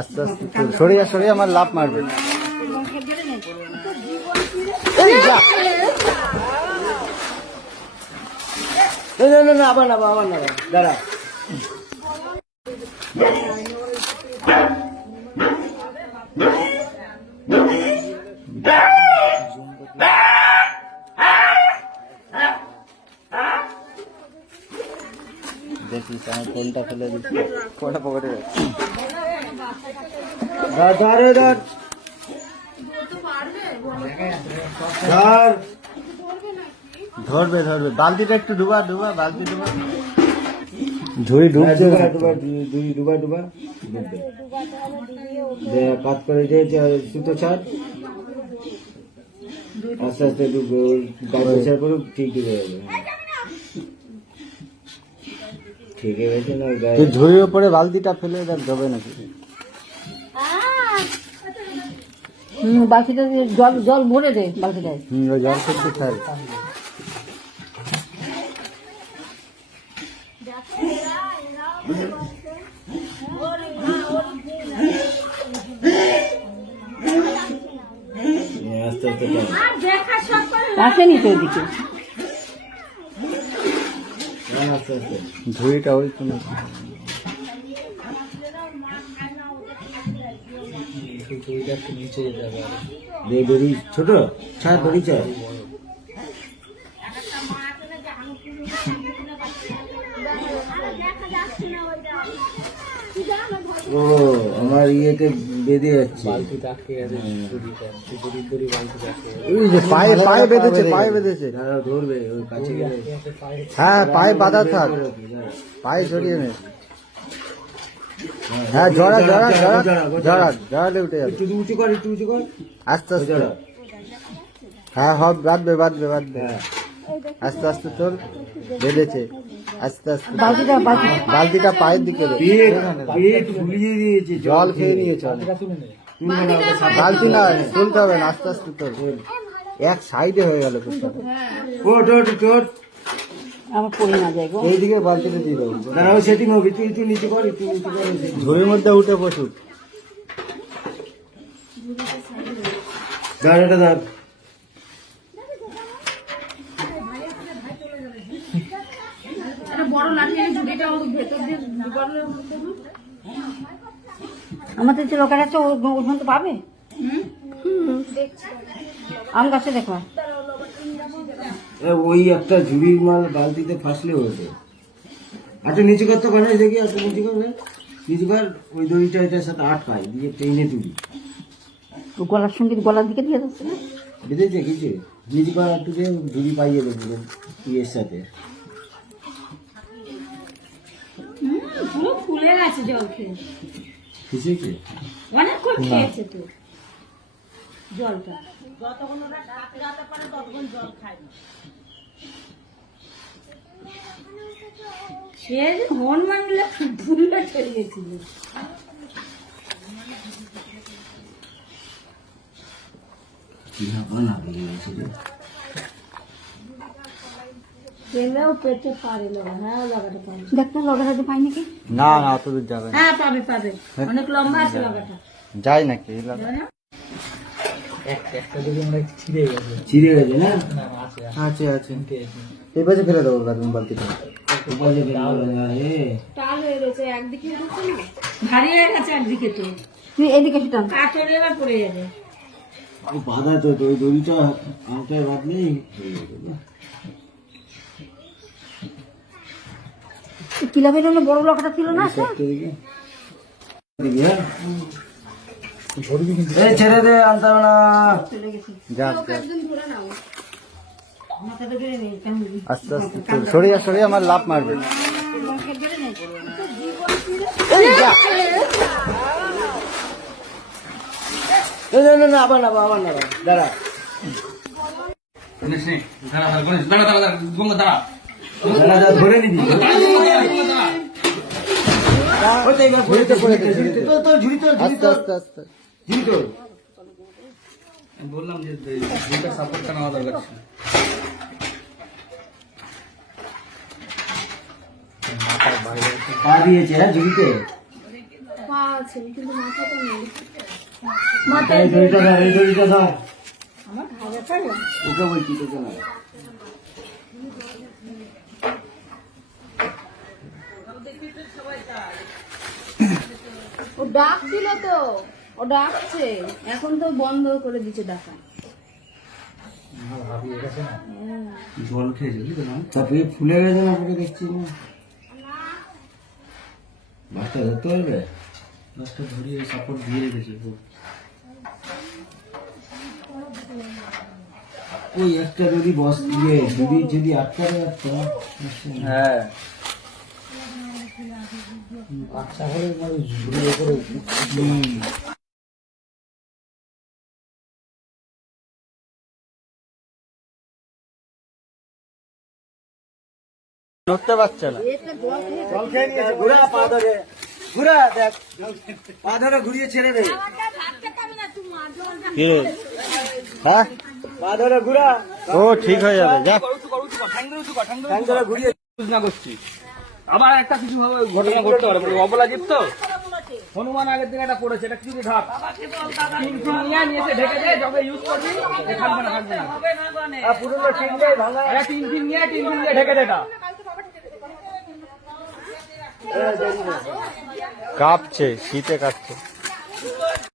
আস্তে আস্তে সরিয়া সরিয়া আমার লাভ মারবে। না আবার না আবার না দাঁড়া। দেখিস আমি তেলটা ফেলে দিচ্ছি কটা পকেটে ধরবে ধরবে বালতিটা একটু ডুবা ডুবা বালতি ডুবা ঝুড়ি ঢুকছে ডুবা ডুবা কাজ করে যে সুতো ছাড় আস্তে আস্তে করুক ঠিক হয়ে যাবে। ঠিক আছে না ঝুড়ির উপরে বালতিটা ফেলে দেখ যাবে নাকি? বালতিটা জল জল ভরে দে বালতিটায়। ওই জল করতে খাই আস্তে আস্তে আসেনি তো ওইদিকে আস্তে আস্তে ঝুড়িটা ওই তো নিচে যেতে হবে দড়ি ছোট ছাড় দড়ি ছাড়। ও আমার ইয়েতে বেঁধে যাচ্ছে পায়ে পায়ে বেঁধেছে পায়ে বেঁধেছে ধরবে ওই কাছে হ্যাঁ পায়ে বাঁধা থাক পায়ে সরিয়ে নে। হ্যাঁ জড়া জড়া জড়া জড়া জড়ালে উঠে যাবে উঁচু কর একটু উঁচু কর আস্তে আস্তে হ্যাঁ হব বাঁধবে বাঁধবে বাঁধবে আস্তে আস্তে তোর বেঁধেছে আস্তে আস্তে বালতিটা পায়ের দিকে জল খেয়ে নিয়েছে বালতি না তুলতে হবে না আস্তে আস্তে তোর এক সাইডে হয়ে গেল আমার পড়ে না যায় গো এইদিকে বালতিটা দিয়ে দেবো দাঁড়াও সেটিং হবে তুই তুই নিচে কর তুই নিচে কর ঝুড়ির মধ্যে উঠে বসুক দাঁড় এটা দাঁড় আমাদের যে লোকের আছে ওখান তো পাবে আম গাছে দেখো ওই একটা ঝুড়ির মাল বালতিতে ফাঁসলে হয়েছে। আচ্ছা নিচু করতে পারে দেখি আচ্ছা নিচু করবে নিচু কর ওই দড়িটা এটার সাথে আটকায় দিয়ে টেনে তুলি গলার সঙ্গে গলার দিকে দিয়ে যাচ্ছে না বেঁধেছে কিছু নিচু কর একটু দিয়ে ঝুড়ি পাইয়ে দেবো ইয়ের সাথে পুরো ফুলে গেছে জল খেয়ে খুশিয়েছে অনেকক্ষণ খেয়েছে তো জলটা যতক্ষণ ওরা রাতে পারে ততক্ষণ জল খায় না সে হন মানলে ফুলটা চলে গেছিল পেটে পারে হ্যাঁ লাগাতে পারে দেখ না লাগাতে পাই নাকি না না অত দূর যাবে হ্যাঁ পাবে পাবে অনেক লম্বা আছে লাগাটা যাই নাকি একটা দিকে মনে ছিঁড়ে গেছে না আছে আছে এই পাশে ফেলে দেবো বালতিটা টাল হয়ে গেছে একদিকে ভারী হয়ে গেছে একদিকে তো তুই এদিকে সেটা কাঠরে এবার পড়ে যাবে বাধা তো ওই দড়িটা আমাকে বাঁধলেই কিলাবের জন্য বড় লকাটা ছিল না ছেড়ে দে আনতে হবে না আস্তে আস্তে সরিয়া সরিয়া আমার লাভ মারবে। না আবার না আবার না দাঁড়া ধরে নিবি আস্তে আস্তে আস্তে বললাম যে সাপোর্টটা নেওয়া দরকার ছিল। পা দিয়েছে হ্যাঁ ঝুড়িতে। পা আছে কিন্তু মাথা তো নেই। এই দড়িটা দাও, এই দড়িটা দাও। আমার ঘা ব্যথা না। ওকে বলছি তোকে না। ও ডাকছিল তো, ও ডাকছে, এখন তো বন্ধ করে দিচ্ছে ডাকা। জল খেয়েছে বুঝলি না, তারপরে ফুলে গেছে না পুরো দেখছি না। মাছটা ধরতে পারবে? মাছটা ধরিয়ে সাপোর্ট দিয়ে রেখেছে। ওই একটা যদি বস দিয়ে যদি আটকাতে যাচ্ছে। হ্যাঁ আচ্ছা হলে মানে ঝুড়িয়ে করে ধরতে পারছে না। জল খেয়ে নিয়েছে। ঘুরা পা ধরে, ঘুরা দেখ পা ধরে ঘুরিয়ে ছেড়ে দে। কি রে? হ্যাঁ পা ধরে ঘুরা, ও ঠিক হয়ে যাবে যা। ঠ্যাং ধরে ঘুরিয়ে না করছি। আবার একটা কিছু ঘটনা ঘটতে পারে, অবলা জীব তো। হনুমান আগের দিন একটা পড়েছে, এটা কিছু ধাপ তিন নিয়ে নিয়েছে ঢেকে দে, যবে ইউজ করবি থাকবে না, থাকবে না। পুরোনো টিন দিয়ে ভাঙা। তিন নিয়ে ঢেকে দে এটা। কাঁপছে, শীতে কাঁপছে।